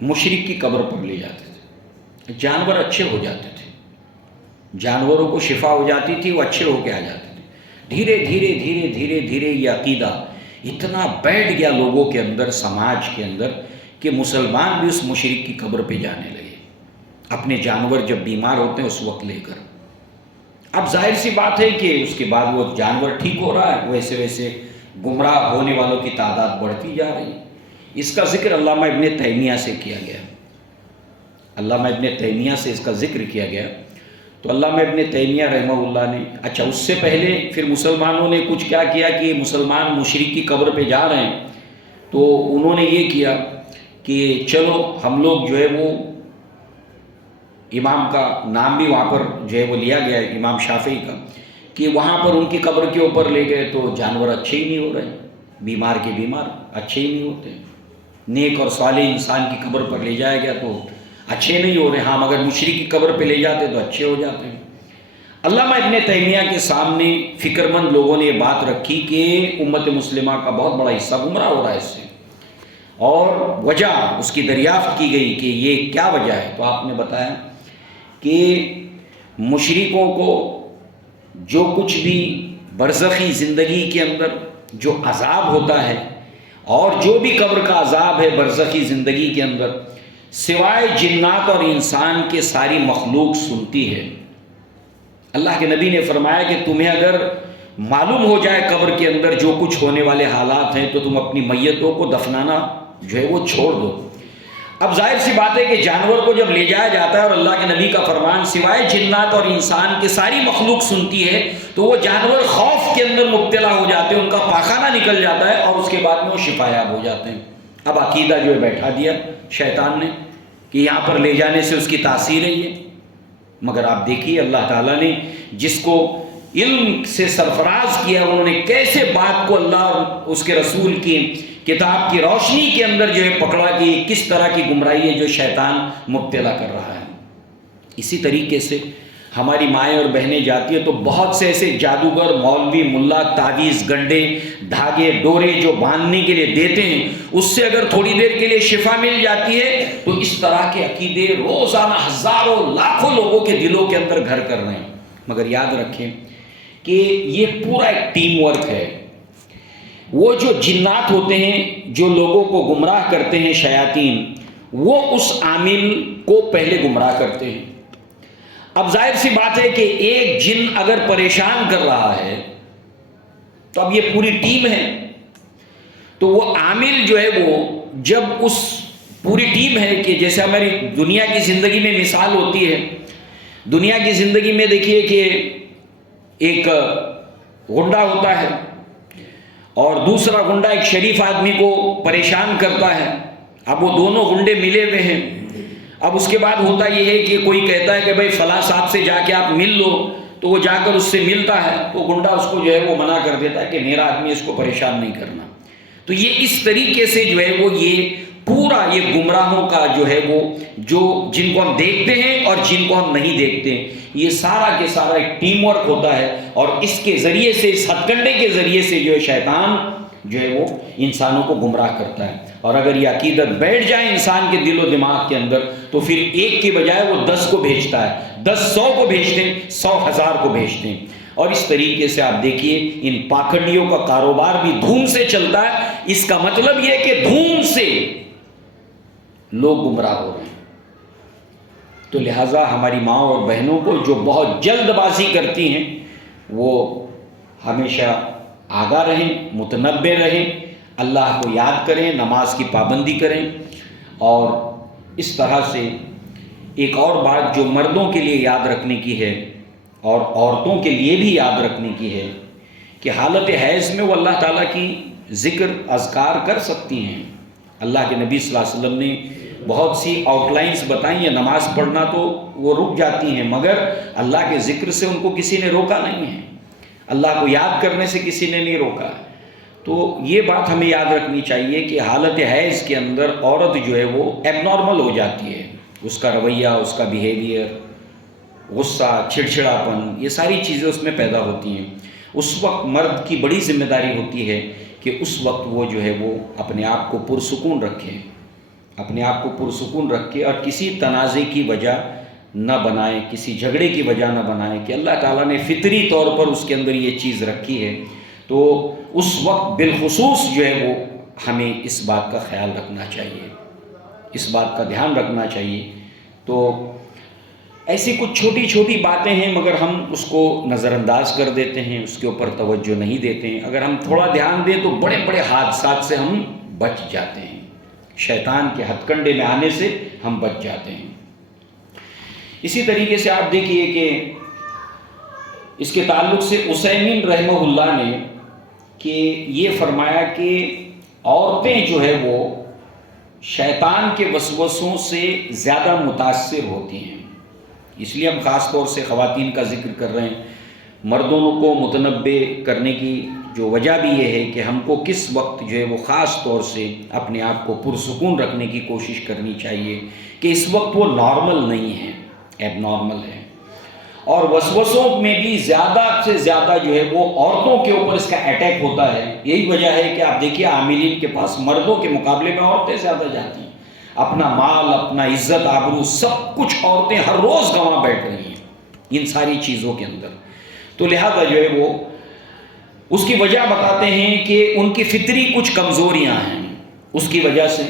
مشرک کی قبر پر لے جاتے تھے، جانور اچھے ہو جاتے تھے، جانوروں کو شفا ہو جاتی تھی، وہ اچھے ہو کے آ جاتے تھے۔ دھیرے دھیرے دھیرے دھیرے دھیرے یہ عقیدہ اتنا بیٹھ گیا لوگوں کے اندر، سماج کے اندر، کہ مسلمان بھی اس مشرک کی قبر پہ جانے لگے اپنے جانور جب بیمار ہوتے ہیں اس وقت لے کر۔ اب ظاہر سی بات ہے کہ اس کے بعد وہ جانور ٹھیک ہو رہا ہے، ویسے ویسے گمراہ ہونے والوں کی تعداد بڑھتی جا رہی ہے۔ اس کا ذکر علامہ ابن تیمیہ سے کیا گیا، علامہ ابن تیمیہ سے اس کا ذکر کیا گیا۔ تو علامہ ابن تیمیہ رحمہ اللہ نے، اچھا اس سے پہلے پھر مسلمانوں نے کچھ کیا کیا کہ مسلمان مشرک کی قبر پہ جا رہے ہیں، تو انہوں نے یہ کیا کہ چلو ہم لوگ جو ہے وہ امام کا نام بھی وہاں پر جو ہے وہ لیا گیا ہے، امام شافعی کا، کہ وہاں پر ان کی قبر کے اوپر لے گئے تو جانور اچھے ہی نہیں ہو رہے، بیمار کے بیمار اچھے ہی نہیں ہوتے۔ نیک اور صالح انسان کی قبر پر لے جایا گیا تو اچھے نہیں ہو رہے، ہاں مگر مشرک کی قبر پہ لے جاتے تو اچھے ہو جاتے ہیں۔ علامہ ابن تیمیہ کے سامنے فکر مند لوگوں نے یہ بات رکھی کہ امت مسلمہ کا بہت بڑا حصہ گمراہ ہو رہا ہے اس سے، اور وجہ اس کی دریافت کی گئی کہ یہ کیا وجہ ہے۔ تو آپ نے بتایا کہ مشرکوں کو جو کچھ بھی برزخی زندگی کے اندر جو عذاب ہوتا ہے، اور جو بھی قبر کا عذاب ہے برزخی زندگی کے اندر، سوائے جنات اور انسان کے ساری مخلوق سنتی ہے۔ اللہ کے نبی نے فرمایا کہ تمہیں اگر معلوم ہو جائے قبر کے اندر جو کچھ ہونے والے حالات ہیں تو تم اپنی میتوں کو دفنانا جو ہے وہ چھوڑ دو۔ اب ظاہر سی بات ہے کہ جانور کو جب لے جایا جاتا ہے اور اللہ کے نبی کا فرمان سوائے جنات اور انسان کے ساری مخلوق سنتی ہے، تو وہ جانور خوف کے اندر مبتلا ہو جاتے ہیں، ان کا پاخانہ نکل جاتا ہے اور اس کے بعد میں وہ شفا یاب ہو جاتے ہیں۔ اب عقیدہ جو ہے بیٹھا دیا شیطان نے کہ یہاں پر لے جانے سے اس کی تاثیر ہے یہ، مگر آپ دیکھیے اللہ تعالیٰ نے جس کو علم سے سرفراز کیا، انہوں نے کیسے بات کو اللہ اور اس کے رسول کی کتاب کی روشنی کے اندر جو ہے پکڑا کہ کس طرح کی گمراہی ہے جو شیطان مبتلا کر رہا ہے۔ اسی طریقے سے ہماری مائیں اور بہنیں جاتی ہیں تو بہت سے ایسے جادوگر، مولوی، ملا تعویذ، گنڈے، دھاگے، ڈورے جو باندھنے کے لیے دیتے ہیں، اس سے اگر تھوڑی دیر کے لیے شفا مل جاتی ہے تو اس طرح کے عقیدے روزانہ ہزاروں لاکھوں لوگوں کے دلوں کے اندر گھر کر رہے ہیں۔ مگر یاد رکھیں کہ یہ پورا ایک ٹیم ورک ہے۔ وہ جو جنات ہوتے ہیں جو لوگوں کو گمراہ کرتے ہیں، شیاطین، وہ اس عامل کو پہلے گمراہ کرتے ہیں۔ اب ظاہر سی بات ہے کہ ایک جن اگر پریشان کر رہا ہے تو اب یہ پوری ٹیم ہے، تو وہ عامل جو ہے وہ جب اس پوری ٹیم ہے کہ جیسے ہماری دنیا کی زندگی میں مثال ہوتی ہے، دنیا کی زندگی میں دیکھیے کہ ایک غنڈہ ہوتا ہے اور دوسرا غنڈہ ایک شریف آدمی کو پریشان کرتا ہے۔ اب وہ دونوں غنڈے ملے ہوئے ہیں، اب اس کے بعد ہوتا یہ ہے کہ کوئی کہتا ہے کہ بھائی فلاں صاحب سے جا کے آپ مل لو، تو وہ جا کر اس سے ملتا ہے، تو گنڈا اس کو جو ہے وہ منع کر دیتا ہے کہ میرا آدمی اس کو پریشان نہیں کرنا۔ تو یہ اس طریقے سے جو ہے وہ یہ پورا یہ گمراہوں کا جو ہے وہ جو جن کو ہم دیکھتے ہیں اور جن کو ہم نہیں دیکھتے ہیں، یہ سارا کے سارا ایک ٹیم ورک ہوتا ہے، اور اس کے ذریعے سے، اس ہتھ کنڈے کے ذریعے سے جو ہے شیطان جو ہے وہ انسانوں کو گمراہ کرتا ہے۔ اور اگر یہ عقیدت بیٹھ جائے انسان کے دل و دماغ کے اندر تو پھر ایک کی بجائے وہ 10 کو بھیجتا ہے، 10 100 کو بھیجتے ہیں، 100 1000 کو بھیجتے ہیں۔ اور اس طریقے سے آپ دیکھیے ان پاکھنڈیوں کا کاروبار بھی دھوم سے چلتا ہے۔ اس کا مطلب یہ کہ دھوم سے لوگ گمراہ ہو رہے ہیں۔ تو لہٰذا ہماری ماں اور بہنوں کو جو بہت جلد بازی کرتی ہیں وہ ہمیشہ آگاہ رہیں، متنبہ رہیں، اللہ کو یاد کریں، نماز کی پابندی کریں۔ اور اس طرح سے ایک اور بات جو مردوں کے لیے یاد رکھنے کی ہے اور عورتوں کے لیے بھی یاد رکھنے کی ہے کہ حالت حیض میں وہ اللہ تعالیٰ کی ذکر اذکار کر سکتی ہیں۔ اللہ کے نبی صلی اللہ علیہ وسلم نے بہت سی آؤٹ لائنز بتائیں ہیں، نماز پڑھنا تو وہ رک جاتی ہیں مگر اللہ کے ذکر سے ان کو کسی نے روکا نہیں ہے، اللہ کو یاد کرنے سے کسی نے نہیں روکا۔ تو یہ بات ہمیں یاد رکھنی چاہیے کہ حالت حیض کے اندر عورت جو ہے وہ ایب نارمل ہو جاتی ہے، اس کا رویہ، اس کا بیہیویئر، غصہ، چڑچڑاپن، یہ ساری چیزیں اس میں پیدا ہوتی ہیں۔ اس وقت مرد کی بڑی ذمہ داری ہوتی ہے کہ اس وقت وہ جو ہے وہ اپنے آپ کو پرسکون رکھے، اپنے آپ کو پرسکون رکھے اور کسی تنازع کی وجہ نہ بنائے، کسی جھگڑے کی وجہ نہ بنائے کہ اللہ تعالیٰ نے فطری طور پر اس کے اندر یہ چیز رکھی ہے۔ تو اس وقت بالخصوص جو ہے وہ ہمیں اس بات کا خیال رکھنا چاہیے، اس بات کا دھیان رکھنا چاہیے۔ تو ایسی کچھ چھوٹی چھوٹی باتیں ہیں مگر ہم اس کو نظر انداز کر دیتے ہیں، اس کے اوپر توجہ نہیں دیتے ہیں۔ اگر ہم تھوڑا دھیان دیں تو بڑے بڑے حادثات سے ہم بچ جاتے ہیں، شیطان کے ہتھ کنڈے میں آنے سے ہم بچ جاتے ہیں۔ اسی طریقے سے آپ دیکھیے کہ اس کے تعلق سے عثیمین رحمہ اللہ نے کہ یہ فرمایا کہ عورتیں جو ہے وہ شیطان کے وسوسوں سے زیادہ متاثر ہوتی ہیں۔ اس لیے ہم خاص طور سے خواتین کا ذکر کر رہے ہیں۔ مردوں کو متنبہ کرنے کی جو وجہ بھی یہ ہے کہ ہم کو کس وقت جو ہے وہ خاص طور سے اپنے آپ کو پرسکون رکھنے کی کوشش کرنی چاہیے کہ اس وقت وہ نارمل نہیں ہے، ایب نارمل ہے۔ اور وسوسوں میں بھی زیادہ سے زیادہ جو ہے وہ عورتوں کے اوپر اس کا اٹیک ہوتا ہے۔ یہی وجہ ہے کہ آپ دیکھیے عاملین کے پاس مردوں کے مقابلے میں عورتیں زیادہ جاتی ہیں۔ اپنا مال، اپنا عزت، آبرو، سب کچھ عورتیں ہر روز گنوا بیٹھ رہی ہیں ان ساری چیزوں کے اندر۔ تو لہذا جو ہے وہ اس کی وجہ بتاتے ہیں کہ ان کی فطری کچھ کمزوریاں ہیں اس کی وجہ سے۔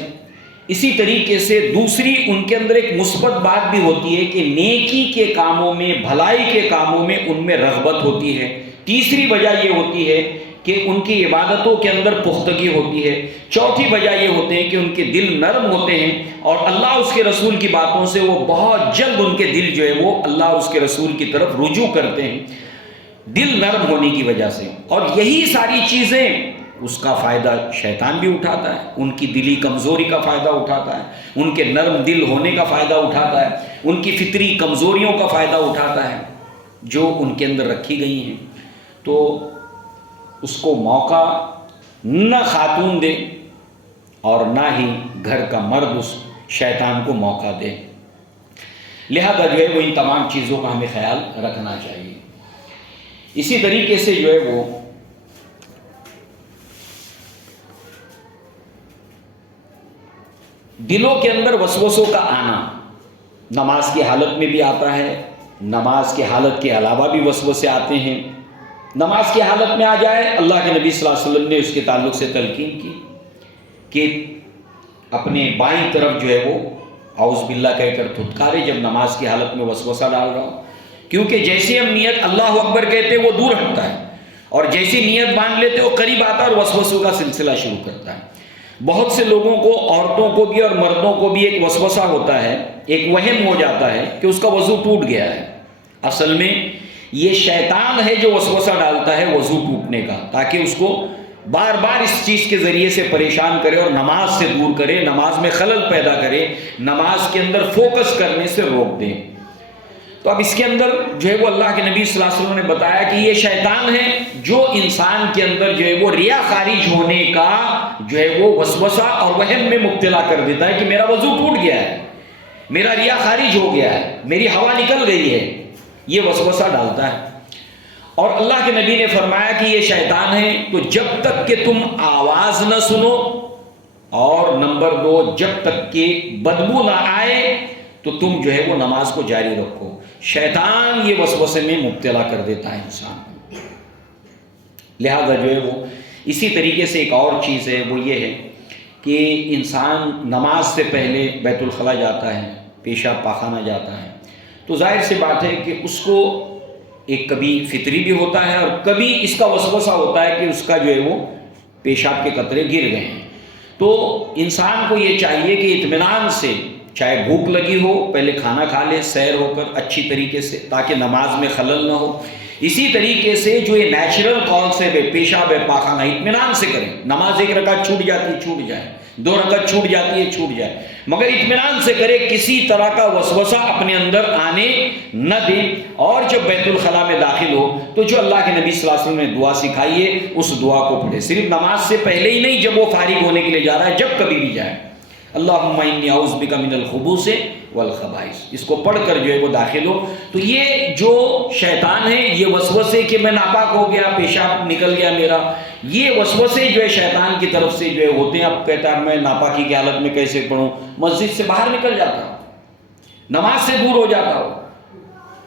اسی طریقے سے دوسری ان کے اندر ایک مثبت بات بھی ہوتی ہے کہ نیکی کے کاموں میں، بھلائی کے کاموں میں ان میں رغبت ہوتی ہے۔ تیسری وجہ یہ ہوتی ہے کہ ان کی عبادتوں کے اندر پختگی ہوتی ہے۔ چوتھی وجہ یہ ہوتے ہیں کہ ان کے دل نرم ہوتے ہیں اور اللہ اس کے رسول کی باتوں سے وہ بہت جلد ان کے دل جو ہے وہ اللہ اس کے رسول کی طرف رجوع کرتے ہیں، دل نرم ہونے کی وجہ سے۔ اور یہی ساری چیزیں اس کا فائدہ شیطان بھی اٹھاتا ہے، ان کی دلی کمزوری کا فائدہ اٹھاتا ہے، ان کے نرم دل ہونے کا فائدہ اٹھاتا ہے، ان کی فطری کمزوریوں کا فائدہ اٹھاتا ہے جو ان کے اندر رکھی گئی ہیں۔ تو اس کو موقع نہ خاتون دے اور نہ ہی گھر کا مرد اس شیطان کو موقع دے۔ لہذا جو ہے وہ ان تمام چیزوں کا ہمیں خیال رکھنا چاہیے۔ اسی طریقے سے جو ہے وہ دلوں کے اندر وسوسوں کا آنا نماز کی حالت میں بھی آتا ہے، نماز کی حالت کے علاوہ بھی وسوسے آتے ہیں۔ نماز کی حالت میں آ جائے، اللہ کے نبی صلی اللہ علیہ وسلم نے اس کے تعلق سے تلقین کی کہ اپنے بائیں طرف جو ہے وہ اعوذ باللہ کہہ کر دھتکارے جب نماز کی حالت میں وسوسہ ڈال رہا ہو، کیونکہ جیسی ہم نیت اللہ اکبر کہتے ہیں وہ دور ہٹتا ہے، اور جیسی نیت باندھ لیتے وہ قریب آتا ہے اور وسوسوں کا سلسلہ شروع کرتا ہے۔ بہت سے لوگوں کو، عورتوں کو بھی اور مردوں کو بھی ایک وسوسہ ہوتا ہے، ایک وہم ہو جاتا ہے کہ اس کا وضو ٹوٹ گیا ہے۔ اصل میں یہ شیطان ہے جو وسوسہ ڈالتا ہے وضو ٹوٹنے کا، تاکہ اس کو بار بار اس چیز کے ذریعے سے پریشان کرے اور نماز سے دور کرے، نماز میں خلل پیدا کرے، نماز کے اندر فوکس کرنے سے روک دے۔ تو اب اس کے اندر جو ہے وہ اللہ کے نبی صلی اللہ علیہ وسلم نے بتایا کہ یہ شیطان ہے جو انسان کے اندر جو ہے وہ ریا خارج ہونے کا جو ہے وہ وسوسہ اور وہم میں مبتلا کر دیتا ہے کہ میرا وضو ٹوٹ گیا ہے، میرا ریا خارج ہو گیا ہے، میری ہوا نکل گئی ہے، یہ وسوسہ ڈالتا ہے۔ اور اللہ کے نبی نے فرمایا کہ یہ شیطان ہے، تو جب تک کہ تم آواز نہ سنو، اور نمبر 2 جب تک کہ بدبو نہ آئے تو تم جو ہے وہ نماز کو جاری رکھو۔ شیطان یہ وسوسے میں مبتلا کر دیتا ہے انسان کو، لہذا جو ہے وہ اسی طریقے سے ایک اور چیز ہے، وہ یہ ہے کہ انسان نماز سے پہلے بیت الخلاء جاتا ہے، پیشاب پاخانہ جاتا ہے، تو ظاہر سی بات ہے کہ اس کو ایک کبھی فطری بھی ہوتا ہے اور کبھی اس کا وسوسہ ہوتا ہے کہ اس کا جو ہے وہ پیشاب کے قطرے گر گئے ہیں۔ تو انسان کو یہ چاہیے کہ اطمینان سے، چاہے بھوک لگی ہو پہلے کھانا کھا لے سیر ہو کر اچھی طریقے سے، تاکہ نماز میں خلل نہ ہو۔ اسی طریقے سے جو یہ نیچرل کال سے پیشاب پاخانہ اطمینان سے کریں، نماز ایک رکعت چھوٹ جاتی ہے چھوٹ جائے، 2 رکعت چھوٹ جاتی ہے چھوٹ جائے، مگر اطمینان سے کرے، کسی طرح کا وسوسہ اپنے اندر آنے نہ دیں۔ اور جب بیت الخلاء میں داخل ہو تو جو اللہ کے نبی صلی اللہ علیہ وسلم نے دعا سکھائی ہے اس دعا کو پڑھے، صرف نماز سے پہلے ہی نہیں، جب وہ فارغ ہونے کے لیے جا رہا ہے، جب کبھی بھی جائے، اللہم انی اعوذ بک من الخبث والخبائث، اس کو پڑھ کر جو ہے وہ داخل ہو۔ تو یہ جو شیطان ہے، یہ وسوسے کہ میں ناپاک ہو گیا، پیشاب نکل گیا میرا، یہ وسوسے جو ہے شیطان کی طرف سے جو ہے ہوتے ہیں۔ اب کہتا ہے میں ناپاکی کی حالت میں کیسے پڑھوں، مسجد سے باہر نکل جاتا ہوں، نماز سے دور ہو جاتا ہوں۔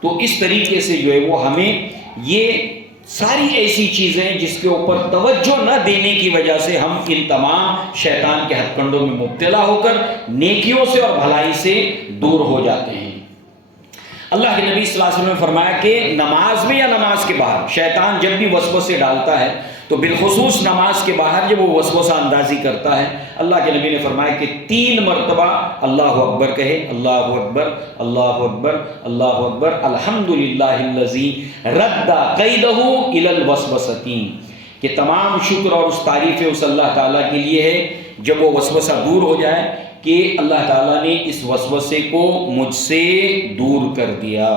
تو اس طریقے سے جو ہے وہ ہمیں یہ ساری ایسی چیزیں جس کے اوپر توجہ نہ دینے کی وجہ سے ہم ان تمام شیطان کے ہتھ کنڈوں میں مبتلا ہو کر نیکیوں سے اور بھلائی سے دور ہو جاتے ہیں۔ اللہ کے نبی صلی اللہ علیہ وسلم نے فرمایا کہ نماز میں یا نماز کے باہر شیطان جب بھی وسوسے ڈالتا ہے تو بالخصوص نماز کے باہر جب وہ وسوسہ اندازی کرتا ہے، اللہ کے نبی نے فرمایا کہ 3 مرتبہ اللہ اکبر کہے، اللہ اکبر اللہ اکبر اللہ اکبر، الحمدللہ الذی رد قیدہ الی الوسوستین، کہ تمام شکر اور اس تعریف اس اللہ تعالیٰ کے لیے ہے جب وہ وسوسہ دور ہو جائے کہ اللہ تعالیٰ نے اس وسوسے کو مجھ سے دور کر دیا۔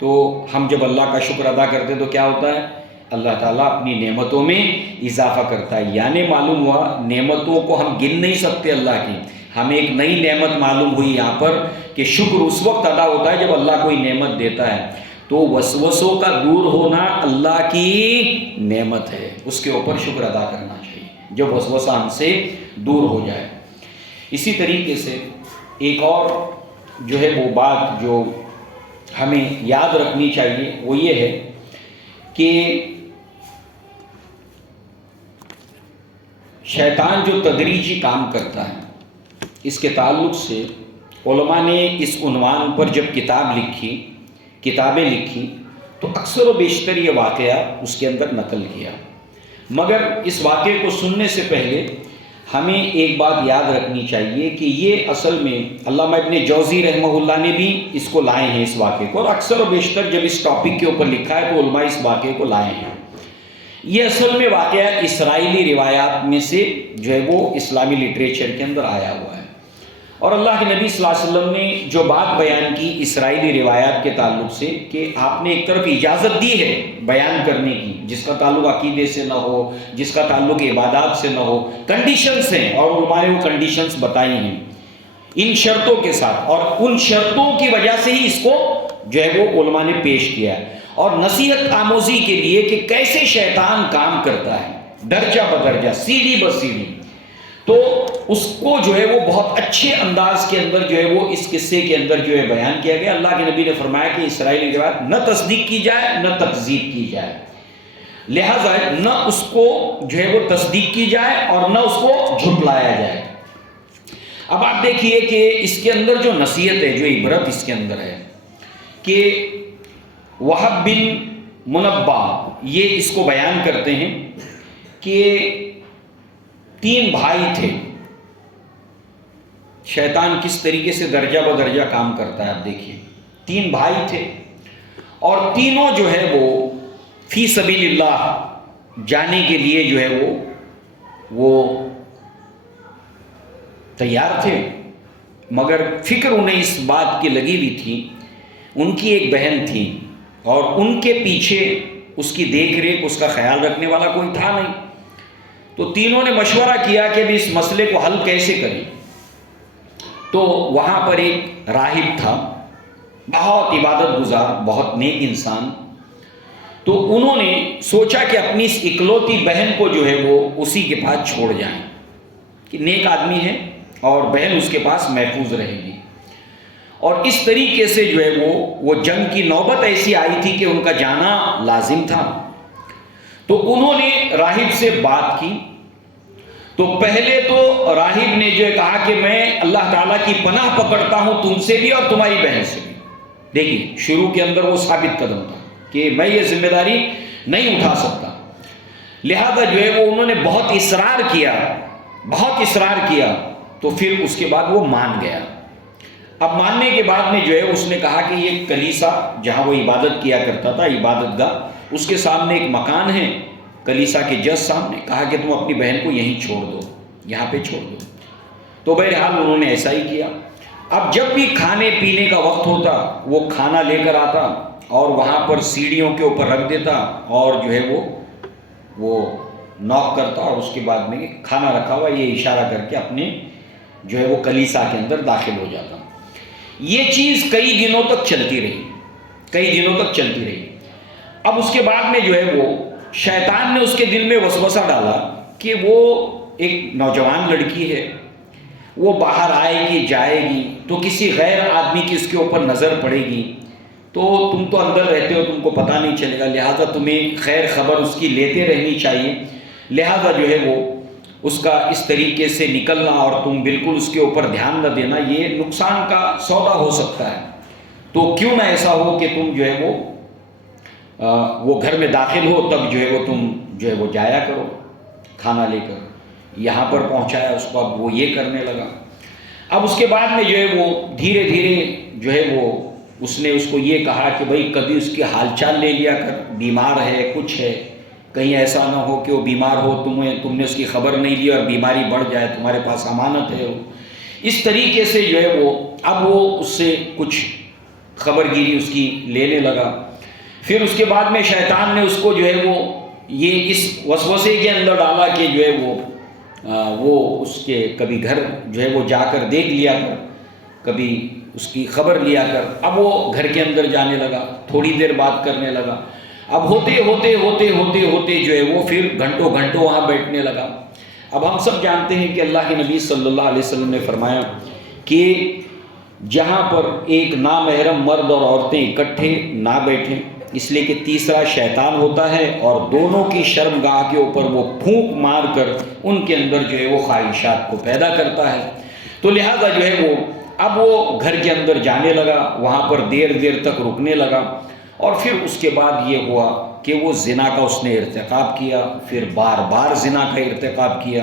تو ہم جب اللہ کا شکر ادا کرتے تو کیا ہوتا ہے؟ اللہ تعالیٰ اپنی نعمتوں میں اضافہ کرتا ہے۔ یعنی معلوم ہوا نعمتوں کو ہم گن نہیں سکتے اللہ کی، ہمیں ایک نئی نعمت معلوم ہوئی یہاں پر کہ شکر اس وقت ادا ہوتا ہے جب اللہ کوئی نعمت دیتا ہے۔ تو وسوسوں کا دور ہونا اللہ کی نعمت ہے، اس کے اوپر شکر ادا کرنا چاہیے جب وسوسہ ہم سے دور ہو جائے۔ اسی طریقے سے ایک اور جو ہے وہ بات جو ہمیں یاد رکھنی چاہیے وہ یہ ہے کہ شیطان جو تدریجی کام کرتا ہے، اس کے تعلق سے علماء نے اس عنوان پر جب کتابیں لکھی تو اکثر و بیشتر یہ واقعہ اس کے اندر نقل کیا، مگر اس واقعے کو سننے سے پہلے ہمیں ایک بات یاد رکھنی چاہیے کہ یہ اصل میں علامہ ابن جوزی رحمہ اللہ نے بھی اس کو لائے ہیں اس واقعے کو، اور اکثر و بیشتر جب اس ٹاپک کے اوپر لکھا ہے تو علماء اس واقعے کو لائے ہیں۔ یہ اصل میں واقعہ اسرائیلی روایات میں سے جو ہے وہ اسلامی لٹریچر کے اندر آیا ہوا ہے، اور اللہ کے نبی صلی اللہ علیہ وسلم نے جو بات بیان کی اسرائیلی روایات کے تعلق سے کہ آپ نے ایک طرف اجازت دی ہے بیان کرنے کی، جس کا تعلق عقیدے سے نہ ہو، جس کا تعلق عبادات سے نہ ہو، کنڈیشنز ہیں اور علماء نے وہ کنڈیشنز بتائی ہیں ان شرطوں کے ساتھ، اور ان شرطوں کی وجہ سے ہی اس کو جو ہے وہ علماء نے پیش کیا ہے، اور نصیحت آموزی کے لیے کہ کیسے شیطان کام کرتا ہے درجہ بدرجہ، سیڑھی بسیڑھی۔ تو اس کو جو ہے وہ بہت اچھے انداز کے اندر جو ہے وہ اس قصے کے اندر جو ہے بیان کیا گیا۔ اللہ کے نبی نے فرمایا کہ اسرائیلی روایت نہ تصدیق کی جائے نہ تکذیب کی جائے، لہذا نہ اس کو جو ہے وہ تصدیق کی جائے اور نہ اس کو جھٹلایا جائے۔ اب آپ دیکھیے کہ اس کے اندر جو نصیحت ہے، جو عبرت اس کے اندر ہے کہ وہب بن منبہ یہ اس کو بیان کرتے ہیں کہ 3 بھائی تھے۔ شیطان کس طریقے سے درجہ بدرجہ کام کرتا ہے آپ دیکھیے، 3 بھائی تھے اور تینوں جو ہے وہ فی سبیل اللہ جانے کے لیے جو ہے وہ تیار تھے، مگر فکر انہیں اس بات کی لگی ہوئی تھی، ان کی ایک بہن تھی اور ان کے پیچھے اس کی دیکھ ریکھ، اس کا خیال رکھنے والا کوئی تھا نہیں۔ تو تینوں نے مشورہ کیا کہ اب اس مسئلے کو حل کیسے کریں. تو وہاں پر ایک راہب تھا، بہت عبادت گزار، بہت نیک انسان. تو انہوں نے سوچا کہ اپنی اس اکلوتی بہن کو جو ہے وہ اسی کے پاس چھوڑ جائیں، کہ نیک آدمی ہے اور بہن اس کے پاس محفوظ رہے گی. اور اس طریقے سے جو ہے وہ جنگ کی نوبت ایسی آئی تھی کہ ان کا جانا لازم تھا. تو انہوں نے راہب سے بات کی. تو پہلے تو راہب نے جو ہے کہا کہ میں اللہ تعالیٰ کی پناہ پکڑتا ہوں تم سے بھی اور تمہاری بہن سے بھی. دیکھیے شروع کے اندر وہ ثابت قدم تھا کہ میں یہ ذمہ داری نہیں اٹھا سکتا. لہذا جو ہے وہ انہوں نے بہت اصرار کیا. تو پھر اس کے بعد وہ مان گیا. اب ماننے کے بعد میں جو ہے اس نے کہا کہ یہ کلیسا جہاں وہ عبادت کیا کرتا تھا، عبادت گاہ، اس کے سامنے ایک مکان ہے کلیسا کے جس سامنے. کہا کہ تم اپنی بہن کو یہیں چھوڑ دو، یہاں پہ چھوڑ دو. تو بہرحال انہوں نے ایسا ہی کیا. اب جب بھی کھانے پینے کا وقت ہوتا وہ کھانا لے کر آتا اور وہاں پر سیڑھیوں کے اوپر رکھ دیتا اور جو ہے وہ نوک کرتا اور اس کے بعد میں کھانا رکھا ہوا یہ اشارہ کر کے اپنے جو ہے وہ کلیسا کے اندر داخل ہو جاتا. یہ چیز کئی دنوں تک چلتی رہی. اب اس کے بعد میں جو ہے وہ شیطان نے اس کے دل میں وسوسہ ڈالا کہ وہ ایک نوجوان لڑکی ہے، وہ باہر آئے گی جائے گی تو کسی غیر آدمی کی اس کے اوپر نظر پڑے گی، تو تم تو اندر رہتے ہو، تم کو پتہ نہیں چلے گا، لہٰذا تمہیں خیر خبر اس کی لیتے رہنی چاہیے. لہٰذا جو ہے وہ اس کا اس طریقے سے نکلنا اور تم بالکل اس کے اوپر دھیان نہ دینا یہ نقصان کا سودا ہو سکتا ہے. تو کیوں نہ ایسا ہو کہ تم جو ہے وہ گھر میں داخل ہو تب جو ہے وہ تم جو ہے وہ جایا کرو کھانا لے کر. یہاں پر پہنچایا اس کو. اب وہ یہ کرنے لگا. اب اس کے بعد میں جو ہے وہ دھیرے جو ہے وہ اس نے اس کو یہ کہا کہ بھائی کبھی اس کی حال چال لے لیا کر، بیمار ہے کچھ ہے، کہیں ایسا نہ ہو کہ وہ بیمار ہو تم نے اس کی خبر نہیں لی اور بیماری بڑھ جائے، تمہارے پاس امانت ہے. اس طریقے سے جو ہے وہ اس سے کچھ خبر گیری اس کی لینے لگا. پھر اس کے بعد میں شیطان نے اس کو جو ہے وہ یہ اس وسوسے کے اندر ڈالا کہ جو ہے وہ اس کے کبھی گھر جو ہے وہ جا کر دیکھ لیا کر، کبھی اس کی خبر لیا کر. اب وہ گھر کے اندر جانے لگا، تھوڑی دیر بات کرنے لگا. اب ہوتے جو ہے وہ پھر گھنٹوں وہاں بیٹھنے لگا. اب ہم سب جانتے ہیں کہ اللہ کے نبی صلی اللہ علیہ وسلم نے فرمایا کہ جہاں پر ایک نامحرم مرد اور عورتیں اکٹھے نہ بیٹھیں، اس لیے کہ تیسرا شیطان ہوتا ہے اور دونوں کی شرمگاہ کے اوپر وہ پھونک مار کر ان کے اندر جو ہے وہ خواہشات کو پیدا کرتا ہے. تو لہذا جو ہے اب وہ گھر کے اندر جانے لگا، وہاں پر دیر تک رکنے لگا. اور پھر اس کے بعد یہ ہوا کہ وہ زنا کا اس نے ارتکاب کیا، پھر بار زنا کا ارتکاب کیا.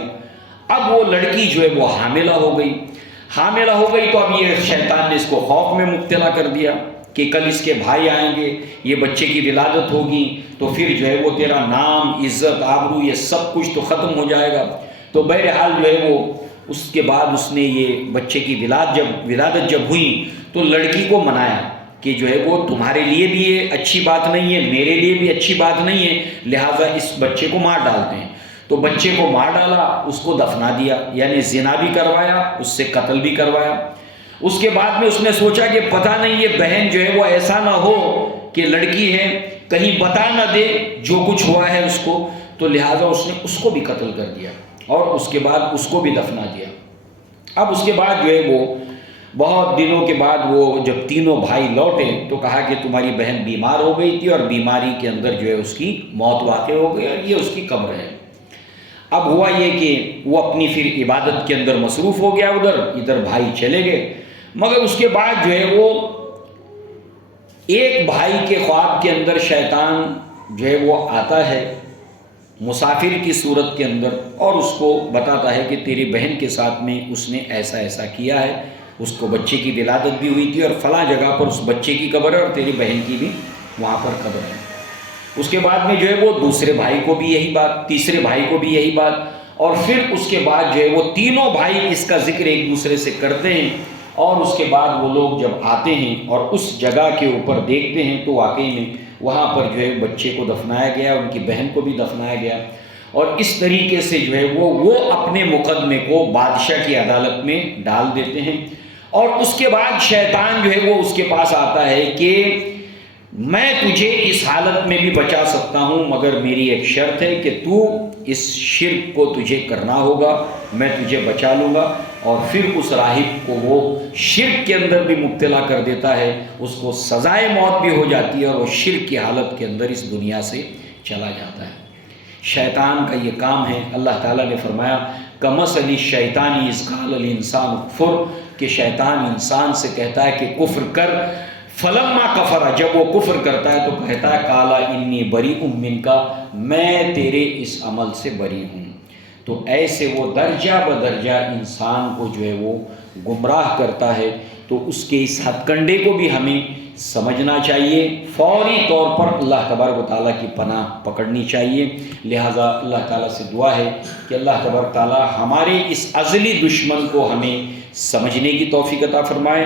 اب وہ لڑکی جو ہے وہ حاملہ ہو گئی. تو اب یہ شیطان نے اس کو خوف میں مبتلا کر دیا کہ کل اس کے بھائی آئیں گے، یہ بچے کی ولادت ہوگی تو پھر جو ہے وہ تیرا نام، عزت، آبرو یہ سب کچھ تو ختم ہو جائے گا. تو بہرحال جو ہے وہ اس کے بعد اس نے یہ بچے کی ولادت جب ہوئی تو لڑکی کو منایا کہ جو ہے وہ تمہارے لیے بھی یہ اچھی بات نہیں ہے، میرے لیے بھی اچھی بات نہیں ہے، لہٰذا اس بچے کو مار ڈالتے ہیں. تو بچے کو مار ڈالا، اس کو دفنا دیا، یعنی زنا بھی کروایا، اس سے قتل بھی کروایا. اس کے بعد میں اس نے سوچا کہ پتہ نہیں یہ بہن جو ہے وہ ایسا نہ ہو کہ لڑکی ہے کہیں بتا نہ دے جو کچھ ہوا ہے اس کو، تو لہٰذا اس نے اس کو بھی قتل کر دیا اور اس کے بعد اس کو بھی دفنا دیا. اب اس کے بعد جو ہے وہ بہت دنوں کے بعد وہ جب تینوں بھائی لوٹے تو کہا کہ تمہاری بہن بیمار ہو گئی تھی اور بیماری کے اندر جو ہے اس کی موت واقع ہو گئی اور یہ اس کی قبر ہے. اب ہوا یہ کہ وہ اپنی پھر عبادت کے اندر مصروف ہو گیا، ادھر بھائی چلے گئے. مگر اس کے بعد جو ہے وہ ایک بھائی کے خواب کے اندر شیطان جو ہے وہ آتا ہے مسافر کی صورت کے اندر اور اس کو بتاتا ہے کہ تیری بہن کے ساتھ میں اس نے ایسا کیا ہے، اس کو بچے کی ولادت بھی ہوئی تھی اور فلاں جگہ پر اس بچے کی قبر ہے اور تیری بہن کی بھی وہاں پر قبر ہے. اس کے بعد میں جو ہے وہ دوسرے بھائی کو بھی یہی بات، تیسرے بھائی کو بھی یہی بات، اور پھر اس کے بعد جو ہے وہ تینوں بھائی اس کا ذکر ایک دوسرے سے کرتے ہیں. اور اس کے بعد وہ لوگ جب آتے ہیں اور اس جگہ کے اوپر دیکھتے ہیں تو واقعی میں وہاں پر جو ہے بچے کو دفنایا گیا، ان کی بہن کو بھی دفنایا گیا. اور اس طریقے سے جو ہے وہ اپنے مقدمے کو بادشاہ کی عدالت میں ڈال دیتے ہیں، اور اس کے بعد شیطان جو ہے وہ اس کے پاس آتا ہے کہ میں تجھے اس حالت میں بھی بچا سکتا ہوں، مگر میری ایک شرط ہے کہ تو اس شرک کو تجھے کرنا ہوگا، میں تجھے بچا لوں گا۔ اور پھر اس راہب کو وہ شرک کے اندر بھی مبتلا کر دیتا ہے، اس کو سزائے موت بھی ہو جاتی ہے، اور وہ شرک کی حالت کے اندر اس دنیا سے چلا جاتا ہے۔ شیطان کا یہ کام ہے۔ اللہ تعالیٰ نے فرمایا کمثل الشیطان اذ قال الانسان کفر، کہ شیطان انسان سے کہتا ہے کہ کفر کر، فلما کفر، جب وہ کفر کرتا ہے تو کہتا ہے قال انی بریء منک، میں تیرے اس عمل سے بری ہوں۔ تو ایسے وہ درجہ بدرجہ انسان کو جو ہے وہ گمراہ کرتا ہے۔ تو اس کے اس ہتھ کنڈے کو بھی ہمیں سمجھنا چاہیے، فوری طور پر اللہ تبارک و تعالیٰ کی پناہ پکڑنی چاہیے۔ لہٰذا اللہ تعالیٰ سے دعا ہے کہ اللہ تبارک تعالیٰ ہمارے اس ازلی دشمن کو ہمیں سمجھنے کی توفیق عطا فرمائے،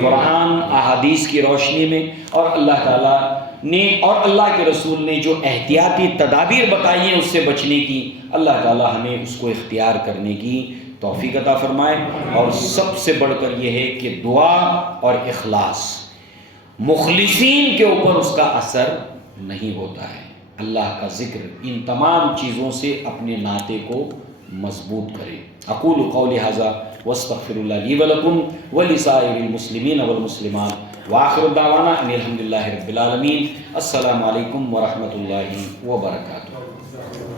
قرآن احادیث کی روشنی میں، اور اللہ تعالیٰ نے اور اللہ کے رسول نے جو احتیاطی تدابیر بتائی ہیں اس سے بچنے کی، اللہ تعالیٰ ہمیں اس کو اختیار کرنے کی توفیق عطا فرمائے۔ اور سب سے بڑھ کر یہ ہے کہ دعا اور اخلاص، مخلصین کے اوپر اس کا اثر نہیں ہوتا ہے۔ اللہ کا ذکر، ان تمام چیزوں سے اپنے ناطے کو مضبوط کریں۔ اقول قولی ھذا واستغفر اللہ لی ولکم ولسائر المسلمین والمسلمات وآخر دعوانا ان الحمد للہ رب العالمین۔ السلام علیکم ورحمۃ اللہ وبرکاتہ۔